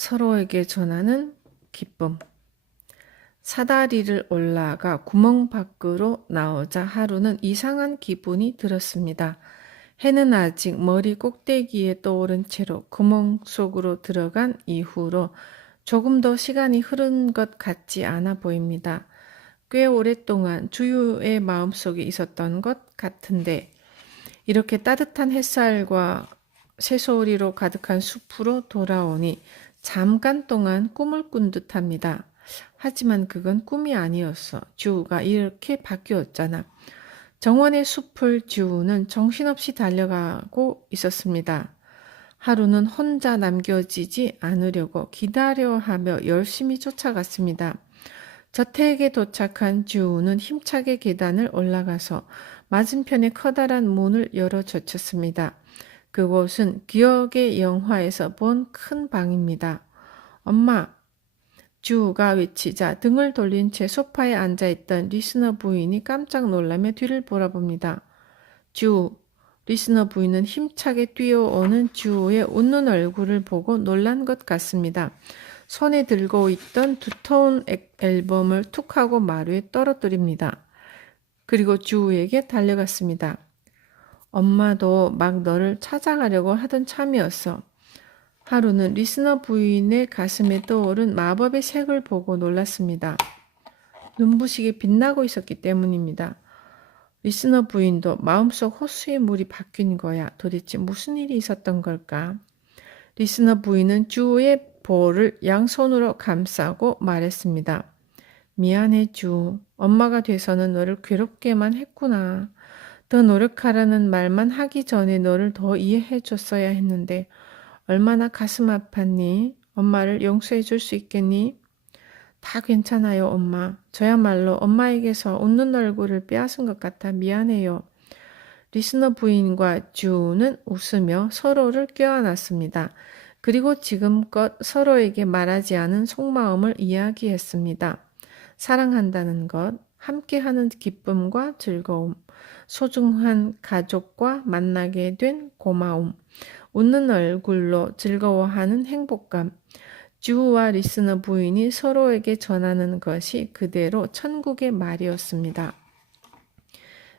서로에게 전하는 기쁨. 사다리를 올라가 구멍 밖으로 나오자 하루는 이상한 기분이 들었습니다. 해는 아직 머리 꼭대기에 떠오른 채로 구멍 속으로 들어간 이후로 조금 더 시간이 흐른 것 같지 않아 보입니다. 꽤 오랫동안 주유의 마음속에 있었던 것 같은데 이렇게 따뜻한 햇살과 새소리로 가득한 숲으로 돌아오니 잠깐 동안 꿈을 꾼 듯합니다. 하지만 그건 꿈이 아니었어. 주우가 이렇게 바뀌었잖아. 정원의 숲을 주우는 정신없이 달려가고 있었습니다. 하루는 혼자 남겨지지 않으려고 기다려하며 열심히 쫓아갔습니다. 저택에 도착한 주우는 힘차게 계단을 올라가서 맞은편의 커다란 문을 열어 젖혔습니다. 그곳은 기억의 영화에서 본 큰 방입니다. 엄마! 주우가 외치자 등을 돌린 채 소파에 앉아있던 리스너 부인이 깜짝 놀라며 뒤를 돌아봅니다. 주우! 리스너 부인은 힘차게 뛰어오는 주우의 웃는 얼굴을 보고 놀란 것 같습니다. 손에 들고 있던 두터운 앨범을 툭 하고 마루에 떨어뜨립니다. 그리고 주우에게 달려갔습니다. 엄마도 막 너를 찾아가려고 하던 참이었어. 하루는 리스너 부인의 가슴에 떠오른 마법의 색을 보고 놀랐습니다. 눈부시게 빛나고 있었기 때문입니다. 리스너 부인도 마음속 호수의 물이 바뀐 거야. 도대체 무슨 일이 있었던 걸까? 리스너 부인은 주우의 볼을 양손으로 감싸고 말했습니다. 미안해 주. 엄마가 돼서는 너를 괴롭게만 했구나. 더 노력하라는 말만 하기 전에 너를 더 이해해 줬어야 했는데 얼마나 가슴 아팠니? 엄마를 용서해 줄 수 있겠니? 다 괜찮아요, 엄마. 저야말로 엄마에게서 웃는 얼굴을 빼앗은 것 같아 미안해요. 리스너 부인과 주는 웃으며 서로를 껴안았습니다. 그리고 지금껏 서로에게 말하지 않은 속마음을 이야기했습니다. 사랑한다는 것, 함께하는 기쁨과 즐거움, 소중한 가족과 만나게 된 고마움, 웃는 얼굴로 즐거워하는 행복감, 주우와 리스너 부인이 서로에게 전하는 것이 그대로 천국의 말이었습니다.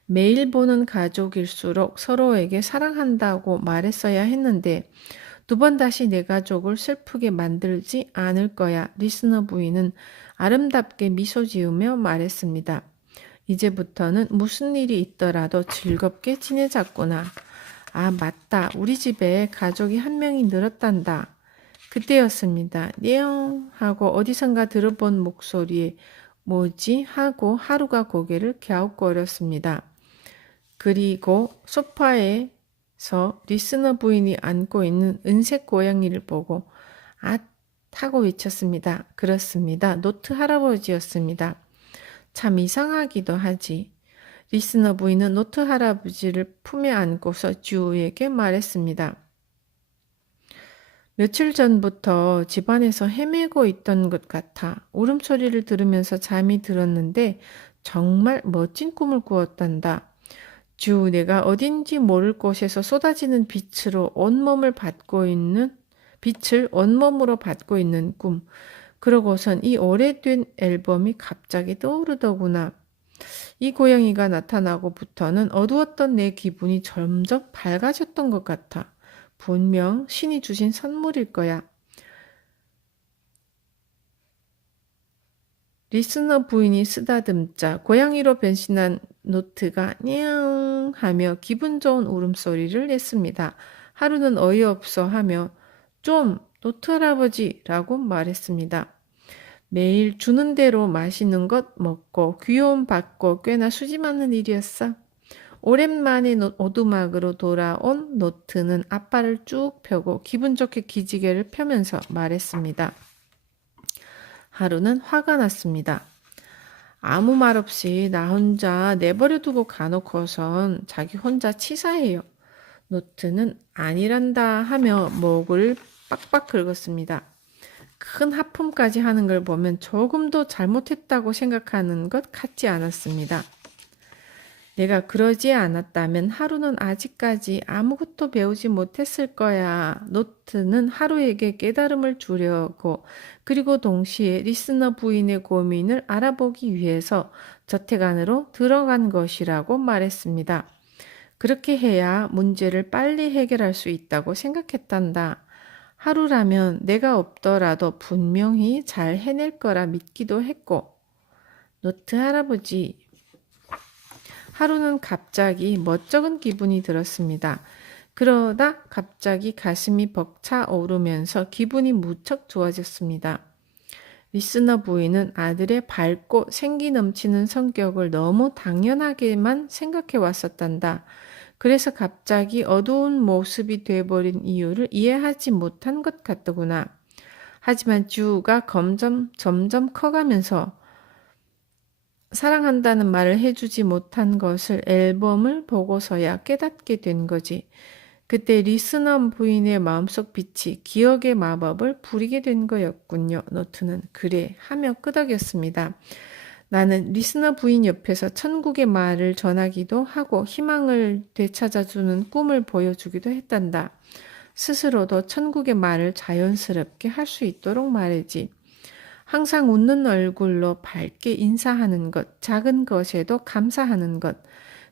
매일 보는 가족일수록 서로에게 사랑한다고 말했어야 했는데 두 번 다시 내 가족을 슬프게 만들지 않을 거야. 리스너 부인은 아름답게 미소 지으며 말했습니다. 이제부터는 무슨 일이 있더라도 즐겁게 지내자꾸나. 아, 맞다. 우리 집에 가족이 한 명이 늘었단다. 그때였습니다. 녨 하고 어디선가 들어본 목소리에 뭐지? 하고 하루가 고개를 갸웃거렸습니다. 그리고 소파에서 리스너 부인이 안고 있는 은색 고양이를 보고 아 타고 외쳤습니다. 그렇습니다. 노트 할아버지였습니다. 참 이상하기도 하지. 리스너 부인은 노트 할아버지를 품에 안고서 주우에게 말했습니다. 며칠 전부터 집안에서 헤매고 있던 것 같아. 울음소리를 들으면서 잠이 들었는데 정말 멋진 꿈을 꾸었단다. 내가 어딘지 모를 곳에서 쏟아지는 빛을 온몸으로 받고 있는 꿈. 그러고선 이 오래된 앨범이 갑자기 떠오르더구나. 이 고양이가 나타나고부터는 어두웠던 내 기분이 점점 밝아졌던 것 같아. 분명 신이 주신 선물일 거야. 리스너 부인이 쓰다듬자 고양이로 변신한 노트가 냥 하며 기분 좋은 울음소리를 냈습니다. 하루는 어이없어 하며 좀 노트 할아버지라고 말했습니다. 매일 주는 대로 맛있는 것 먹고 귀여움 받고 꽤나 수지 많은 일이었어. 오랜만에 오두막으로 돌아온 노트는 앞발을 쭉 펴고 기분 좋게 기지개를 펴면서 말했습니다. 하루는 화가 났습니다. 아무 말 없이 나 혼자 내버려두고 가놓고선 자기 혼자 치사해요. 노트는 아니란다 하며 목을 빡빡 긁었습니다. 큰 하품까지 하는 걸 보면 조금도 잘못했다고 생각하는 것 같지 않았습니다. 내가 그러지 않았다면 하루는 아직까지 아무것도 배우지 못했을 거야. 노트는 하루에게 깨달음을 주려고 그리고 동시에 리스너 부인의 고민을 알아보기 위해서 저택 안으로 들어간 것이라고 말했습니다. 그렇게 해야 문제를 빨리 해결할 수 있다고 생각했단다. 하루라면 내가 없더라도 분명히 잘 해낼 거라 믿기도 했고, 노트 할아버지, 하루는 갑자기 멋쩍은 기분이 들었습니다. 그러다 갑자기 가슴이 벅차 오르면서 기분이 무척 좋아졌습니다. 리스너 부인은 아들의 밝고 생기 넘치는 성격을 너무 당연하게만 생각해 왔었단다. 그래서 갑자기 어두운 모습이 돼버린 이유를 이해하지 못한 것 같더구나. 하지만 주가 점점 커가면서 사랑한다는 말을 해주지 못한 것을 앨범을 보고서야 깨닫게 된 거지. 그때 리스너 부인의 마음속 빛이 기억의 마법을 부리게 된 거였군요. 노트는 그래 하며 끄덕였습니다. 나는 리스너 부인 옆에서 천국의 말을 전하기도 하고 희망을 되찾아주는 꿈을 보여주기도 했단다. 스스로도 천국의 말을 자연스럽게 할 수 있도록 말이지. 항상 웃는 얼굴로 밝게 인사하는 것, 작은 것에도 감사하는 것,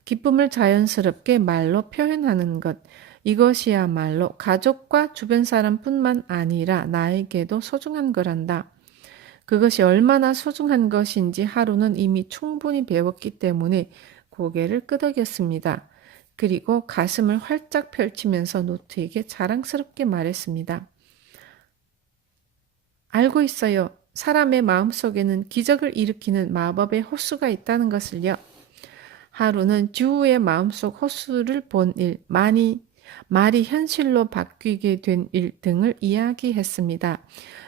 기쁨을 자연스럽게 말로 표현하는 것, 이것이야말로 가족과 주변 사람뿐만 아니라 나에게도 소중한 거란다. 그것이 얼마나 소중한 것인지 하루는 이미 충분히 배웠기 때문에 고개를 끄덕였습니다. 그리고 가슴을 활짝 펼치면서 노트에게 자랑스럽게 말했습니다. 알고 있어요. 사람의 마음속에는 기적을 일으키는 마법의 호수가 있다는 것을요. 하루는 주우의 마음속 호수를 본 일, 말이 현실로 바뀌게 된 일 등을 이야기했습니다.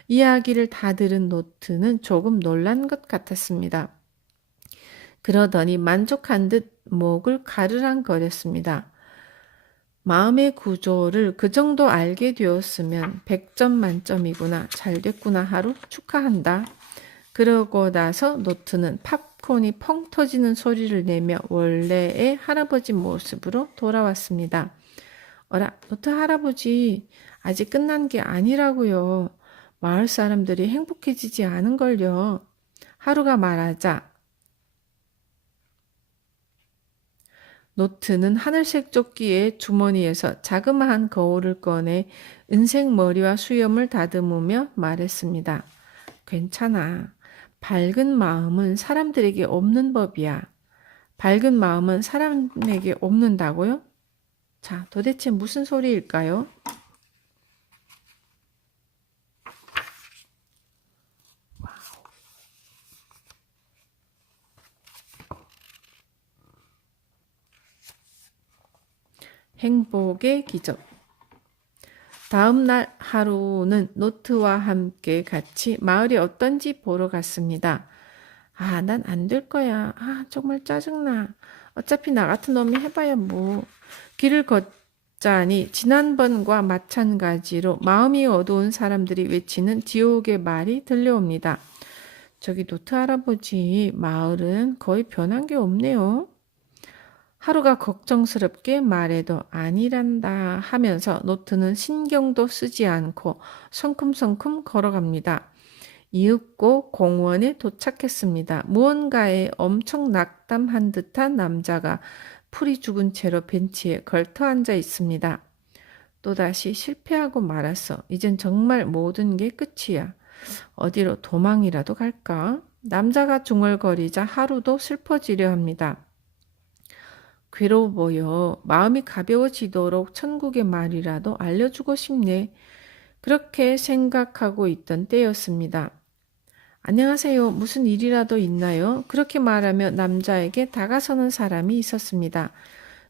이야기를 다 들은 노트는 조금 놀란 것 같았습니다. 그러더니 만족한 듯 목을 가르랑거렸습니다. 마음의 구조를 그 정도 알게 되었으면 100점 만점이구나. 잘 됐구나. 하루 축하한다. 그러고 나서 노트는 팝콘이 펑 터지는 소리를 내며 원래의 할아버지 모습으로 돌아왔습니다. 어라, 노트 할아버지, 아직 끝난 게 아니라고요. 마을 사람들이 행복해지지 않은걸요. 하루가 말하자 노트는 하늘색 조끼의 주머니에서 자그마한 거울을 꺼내 은색 머리와 수염을 다듬으며 말했습니다. 괜찮아. 밝은 마음은 사람들에게 없는 법이야. 밝은 마음은 사람에게 없는다고요? 자, 도대체 무슨 소리일까요? 행복의 기적. 다음 날 하루는 노트와 함께 같이 마을이 어떤지 보러 갔습니다. 아, 난 안 될 거야. 아, 정말 짜증나. 어차피 나 같은 놈이 해봐야 뭐. 길을 걷자니 지난번과 마찬가지로 마음이 어두운 사람들이 외치는 지옥의 말이 들려옵니다. 저기 노트 할아버지, 마을은 거의 변한 게 없네요. 하루가 걱정스럽게 말해도 아니란다 하면서 노트는 신경도 쓰지 않고 성큼성큼 걸어갑니다. 이윽고 공원에 도착했습니다. 무언가에 엄청 낙담한 듯한 남자가 풀이 죽은 채로 벤치에 걸터 앉아 있습니다. 또다시 실패하고 말았어. 이젠 정말 모든 게 끝이야. 어디로 도망이라도 갈까? 남자가 중얼거리자 하루도 슬퍼지려 합니다. 괴로워 보여. 마음이 가벼워지도록 천국의 말이라도 알려주고 싶네. 그렇게 생각하고 있던 때였습니다. 안녕하세요. 무슨 일이라도 있나요? 그렇게 말하며 남자에게 다가서는 사람이 있었습니다.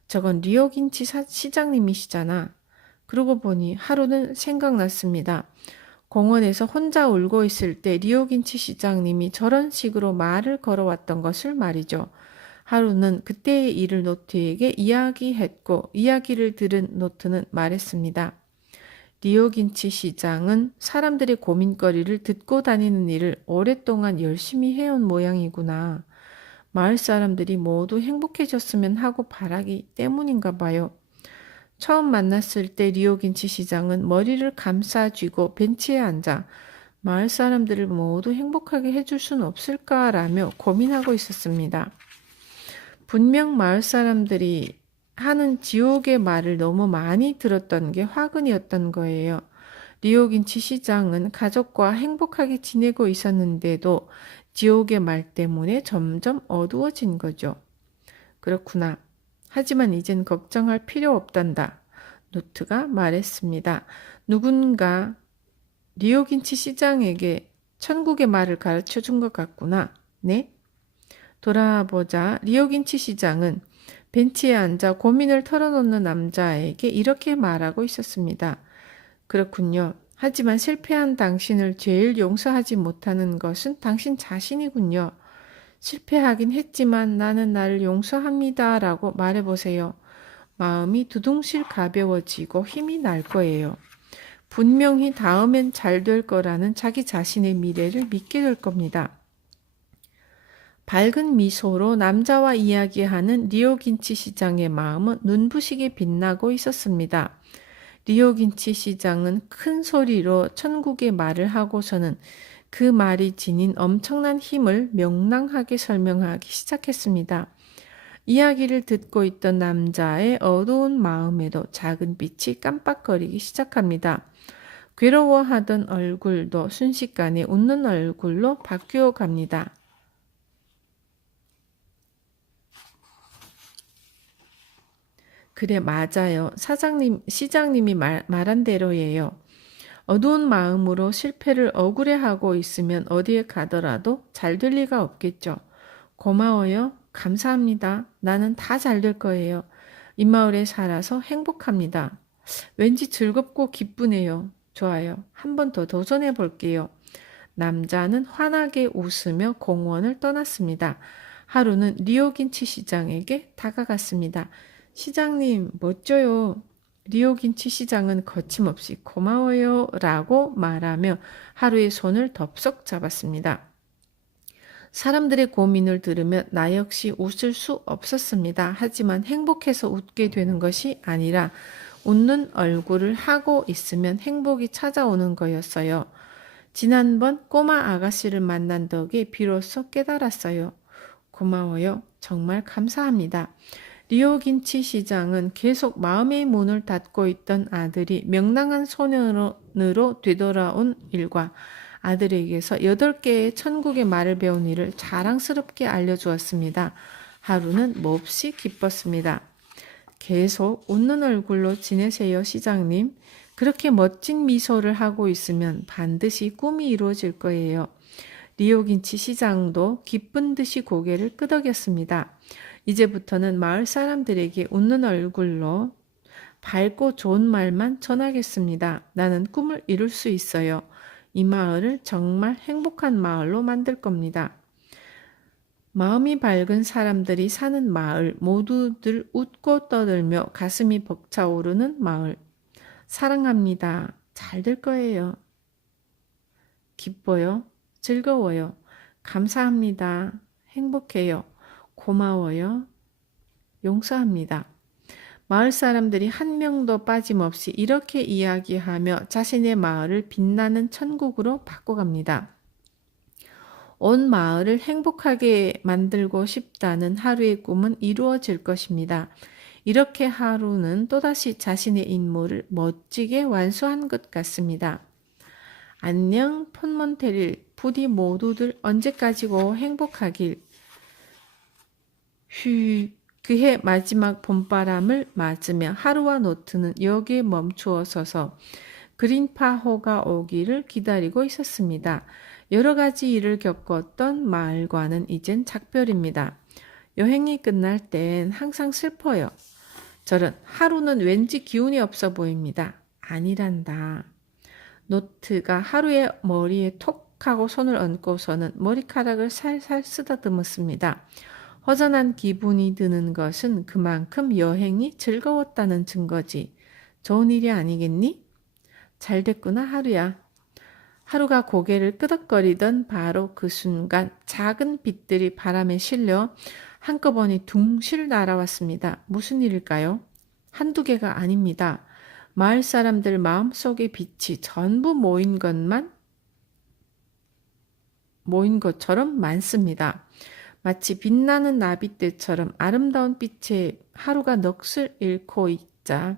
저건 리오긴치 시장님이시잖아. 그러고 보니 하루는 생각났습니다. 공원에서 혼자 울고 있을 때 리오긴치 시장님이 저런 식으로 말을 걸어왔던 것을 말이죠. 하루는 그때의 일을 노트에게 이야기했고 이야기를 들은 노트는 말했습니다. 리오긴치 시장은 사람들의 고민거리를 듣고 다니는 일을 오랫동안 열심히 해온 모양이구나. 마을 사람들이 모두 행복해졌으면 하고 바라기 때문인가 봐요. 처음 만났을 때 리오긴치 시장은 머리를 감싸쥐고 벤치에 앉아 마을 사람들을 모두 행복하게 해줄 수는 없을까라며 고민하고 있었습니다. 분명 마을 사람들이 하는 지옥의 말을 너무 많이 들었던 게 화근이었던 거예요. 리오긴치 시장은 가족과 행복하게 지내고 있었는데도 지옥의 말 때문에 점점 어두워진 거죠. 그렇구나. 하지만 이젠 걱정할 필요 없단다. 노트가 말했습니다. 누군가 리오긴치 시장에게 천국의 말을 가르쳐 준 것 같구나. 네? 돌아보자 리오긴치 시장은 벤치에 앉아 고민을 털어놓는 남자에게 이렇게 말하고 있었습니다. 그렇군요. 하지만 실패한 당신을 제일 용서하지 못하는 것은 당신 자신이군요. 실패하긴 했지만 나는 나를 용서합니다. 라고 말해보세요. 마음이 두둥실 가벼워지고 힘이 날 거예요. 분명히 다음엔 잘 될 거라는 자기 자신의 미래를 믿게 될 겁니다. 밝은 미소로 남자와 이야기하는 리오긴치 시장의 마음은 눈부시게 빛나고 있었습니다. 리오긴치 시장은 큰 소리로 천국의 말을 하고서는 그 말이 지닌 엄청난 힘을 명랑하게 설명하기 시작했습니다. 이야기를 듣고 있던 남자의 어두운 마음에도 작은 빛이 깜빡거리기 시작합니다. 괴로워하던 얼굴도 순식간에 웃는 얼굴로 바뀌어 갑니다. 그래, 맞아요. 시장님이 말한 대로예요. 어두운 마음으로 실패를 억울해하고 있으면 어디에 가더라도 잘 될 리가 없겠죠. 고마워요. 감사합니다. 나는 다 잘 될 거예요. 이 마을에 살아서 행복합니다. 왠지 즐겁고 기쁘네요. 좋아요. 한 번 더 도전해 볼게요. 남자는 환하게 웃으며 공원을 떠났습니다. 하루는 리오긴치 시장에게 다가갔습니다. 시장님, 멋져요. 리오긴치 시장은 거침없이 고마워요 라고 말하며 하루의 손을 덥석 잡았습니다. 사람들의 고민을 들으며 나 역시 웃을 수 없었습니다. 하지만 행복해서 웃게 되는 것이 아니라 웃는 얼굴을 하고 있으면 행복이 찾아오는 거였어요. 지난번 꼬마 아가씨를 만난 덕에 비로소 깨달았어요. 고마워요. 정말 감사합니다. 리오긴치 시장은 계속 마음의 문을 닫고 있던 아들이 명랑한 소년으로 되돌아온 일과 아들에게서 8개의 천국의 말을 배운 일을 자랑스럽게 알려주었습니다. 하루는 몹시 기뻤습니다. 계속 웃는 얼굴로 지내세요, 시장님. 그렇게 멋진 미소를 하고 있으면 반드시 꿈이 이루어질 거예요. 리오긴치 시장도 기쁜 듯이 고개를 끄덕였습니다. 이제부터는 마을 사람들에게 웃는 얼굴로 밝고 좋은 말만 전하겠습니다. 나는 꿈을 이룰 수 있어요. 이 마을을 정말 행복한 마을로 만들 겁니다. 마음이 밝은 사람들이 사는 마을, 모두들 웃고 떠들며 가슴이 벅차오르는 마을. 사랑합니다. 잘 될 거예요. 기뻐요. 즐거워요. 감사합니다. 행복해요. 고마워요. 용서합니다. 마을 사람들이 한 명도 빠짐없이 이렇게 이야기하며 자신의 마을을 빛나는 천국으로 바꿔갑니다. 온 마을을 행복하게 만들고 싶다는 하루의 꿈은 이루어질 것입니다. 이렇게 하루는 또다시 자신의 임무를 멋지게 완수한 것 같습니다. 안녕 폰몬테릴 부디 모두들 언제까지고 행복하길. 그해 마지막 봄바람을 맞으며 하루와 노트는 여기에 멈추어 서서 그린파호가 오기를 기다리고 있었습니다. 여러 가지 일을 겪었던 마을과는 이젠 작별입니다. 여행이 끝날 땐 항상 슬퍼요. 저런 하루는 왠지 기운이 없어 보입니다. 아니란다. 노트가 하루의 머리에 톡 하고 손을 얹고서는 머리카락을 살살 쓰다듬었습니다. 허전한 기분이 드는 것은 그만큼 여행이 즐거웠다는 증거지. 좋은 일이 아니겠니? 잘 됐구나, 하루야. 하루가 고개를 끄덕거리던 바로 그 순간 작은 빛들이 바람에 실려 한꺼번에 둥실 날아왔습니다. 무슨 일일까요? 한두 개가 아닙니다. 마을 사람들 마음속에 빛이 전부 모인 것처럼 많습니다. 마치 빛나는 나빗대처럼 아름다운 빛에 하루가 넋을 잃고 있자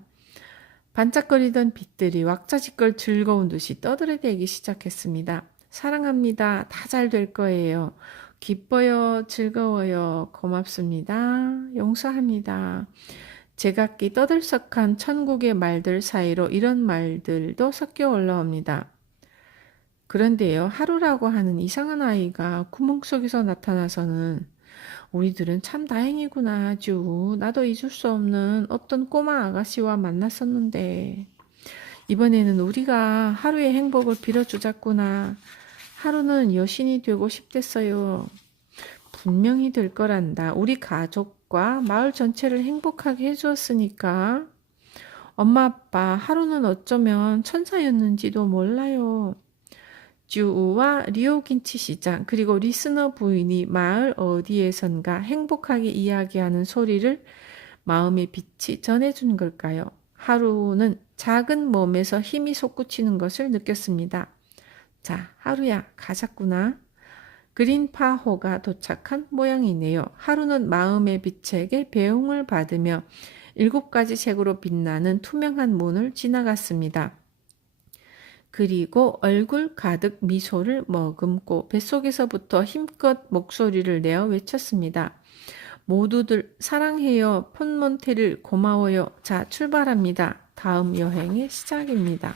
반짝거리던 빛들이 왁자지껄 즐거운 듯이 떠들어대기 시작했습니다. 사랑합니다. 다 잘 될 거예요. 기뻐요. 즐거워요. 고맙습니다. 용서합니다. 제각기 떠들썩한 천국의 말들 사이로 이런 말들도 섞여 올라옵니다. 그런데요, 하루라고 하는 이상한 아이가 구멍 속에서 나타나서는 우리들은 참 다행이구나 아주. 나도 잊을 수 없는 어떤 꼬마 아가씨와 만났었는데 이번에는 우리가 하루의 행복을 빌어주자꾸나. 하루는 여신이 되고 싶댔어요. 분명히 될 거란다. 우리 가족과 마을 전체를 행복하게 해주었으니까. 엄마 아빠 하루는 어쩌면 천사였는지도 몰라요. 주우와 리오긴치 시장 그리고 리스너 부인이 마을 어디에선가 행복하게 이야기하는 소리를 마음의 빛이 전해준 걸까요? 하루는 작은 몸에서 힘이 솟구치는 것을 느꼈습니다. 자, 하루야, 가자꾸나. 그린파호가 도착한 모양이네요. 하루는 마음의 빛에게 배웅을 받으며 7가지 색으로 빛나는 투명한 문을 지나갔습니다. 그리고 얼굴 가득 미소를 머금고 뱃속에서부터 힘껏 목소리를 내어 외쳤습니다. 모두들 사랑해요. 폰몬테를 고마워요. 자, 출발합니다. 다음 여행의 시작입니다.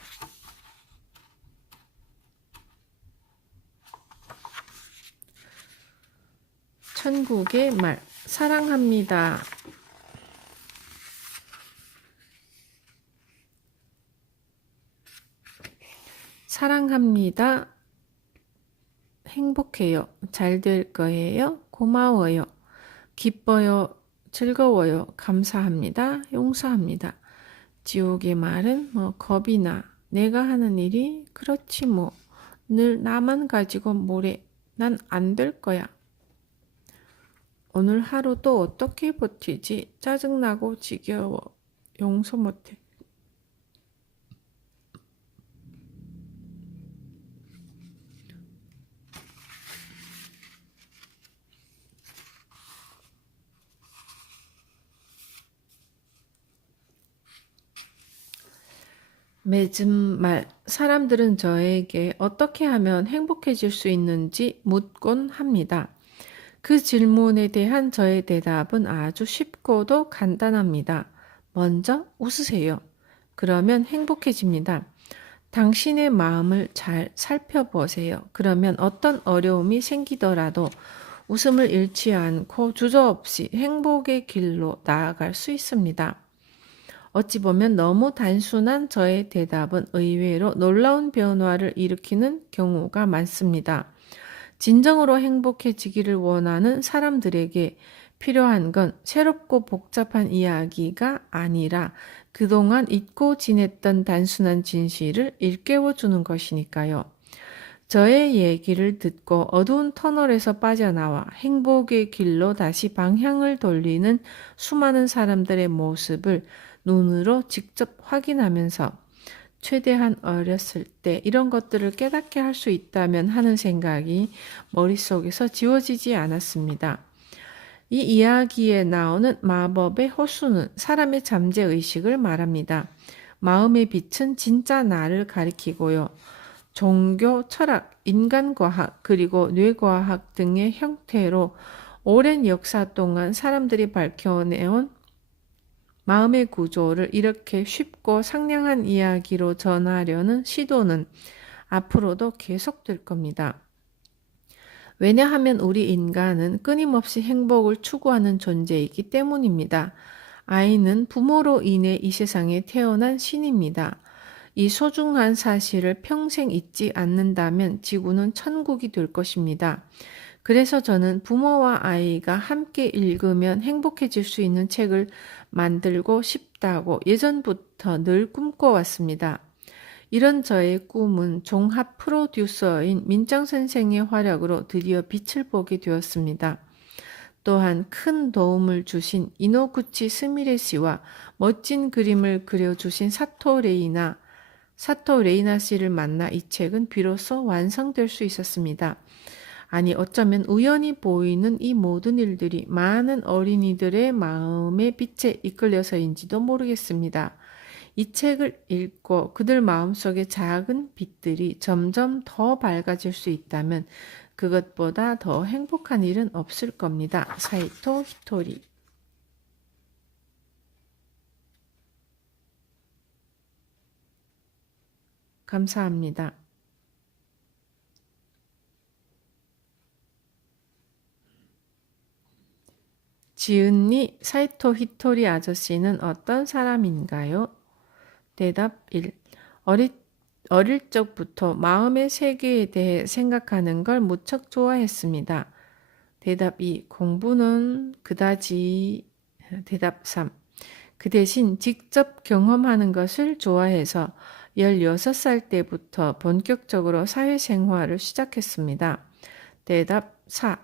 천국의 말, 사랑합니다. 사랑합니다. 행복해요. 잘 될 거예요. 고마워요. 기뻐요. 즐거워요. 감사합니다. 용서합니다. 지옥의 말은 겁이 나. 내가 하는 일이 그렇지 뭐. 늘 나만 가지고 뭐래. 난 안 될 거야. 오늘 하루도 어떻게 버티지? 짜증나고 지겨워. 용서 못해. 맺은 말. 사람들은 저에게 어떻게 하면 행복해질 수 있는지 묻곤 합니다. 그 질문에 대한 저의 대답은 아주 쉽고도 간단합니다. 먼저 웃으세요. 그러면 행복해집니다. 당신의 마음을 잘 살펴보세요. 그러면 어떤 어려움이 생기더라도 웃음을 잃지 않고 주저없이 행복의 길로 나아갈 수 있습니다. 어찌 보면 너무 단순한 저의 대답은 의외로 놀라운 변화를 일으키는 경우가 많습니다. 진정으로 행복해지기를 원하는 사람들에게 필요한 건 새롭고 복잡한 이야기가 아니라 그동안 잊고 지냈던 단순한 진실을 일깨워주는 것이니까요. 저의 얘기를 듣고 어두운 터널에서 빠져나와 행복의 길로 다시 방향을 돌리는 수많은 사람들의 모습을 눈으로 직접 확인하면서 최대한 어렸을 때 이런 것들을 깨닫게 할 수 있다면 하는 생각이 머릿속에서 지워지지 않았습니다. 이 이야기에 나오는 마법의 호수는 사람의 잠재의식을 말합니다. 마음의 빛은 진짜 나를 가리키고요. 종교, 철학, 인간과학, 그리고 뇌과학 등의 형태로 오랜 역사 동안 사람들이 밝혀내온 마음의 구조를 이렇게 쉽고 상냥한 이야기로 전하려는 시도는 앞으로도 계속될 겁니다. 왜냐하면 우리 인간은 끊임없이 행복을 추구하는 존재이기 때문입니다. 아이는 부모로 인해 이 세상에 태어난 신입니다. 이 소중한 사실을 평생 잊지 않는다면 지구는 천국이 될 것입니다. 그래서 저는 부모와 아이가 함께 읽으면 행복해질 수 있는 책을 만들고 싶다고 예전부터 늘 꿈꿔왔습니다. 이런 저의 꿈은 종합 프로듀서인 민정 선생의 활약으로 드디어 빛을 보게 되었습니다. 또한 큰 도움을 주신 이노구치 스미레 씨와 멋진 그림을 그려주신 사토 레이나 씨를 만나 이 책은 비로소 완성될 수 있었습니다. 아니, 어쩌면 우연히 보이는 이 모든 일들이 많은 어린이들의 마음의 빛에 이끌려서인지도 모르겠습니다. 이 책을 읽고 그들 마음속의 작은 빛들이 점점 더 밝아질 수 있다면 그것보다 더 행복한 일은 없을 겁니다. 사이토 히토리. 감사합니다. 지은니 사이토 히토리 아저씨는 어떤 사람인가요? 대답 1. 어릴 적부터 마음의 세계에 대해 생각하는 걸 무척 좋아했습니다. 대답 2. 공부는 그다지. 대답 3. 그 대신 직접 경험하는 것을 좋아해서 16살 때부터 본격적으로 사회생활을 시작했습니다. 대답 4.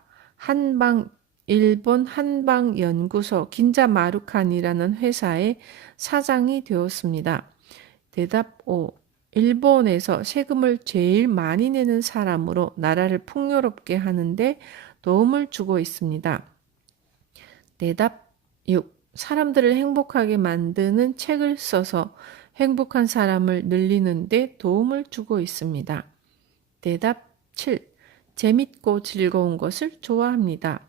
일본 한방연구소 긴자마루칸이라는 회사의 사장이 되었습니다. 대답 5. 일본에서 세금을 제일 많이 내는 사람으로 나라를 풍요롭게 하는데 도움을 주고 있습니다. 대답 6. 사람들을 행복하게 만드는 책을 써서 행복한 사람을 늘리는데 도움을 주고 있습니다. 대답 7. 재밌고 즐거운 것을 좋아합니다.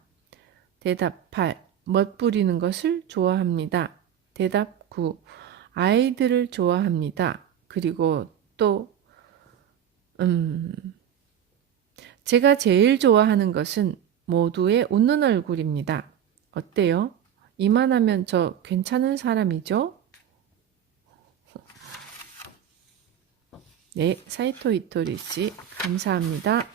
대답 8. 멋부리는 것을 좋아합니다. 대답 9. 아이들을 좋아합니다. 그리고 또 제가 제일 좋아하는 것은 모두의 웃는 얼굴입니다. 어때요? 이만하면 저 괜찮은 사람이죠? 네, 사이토 이토리 씨 감사합니다.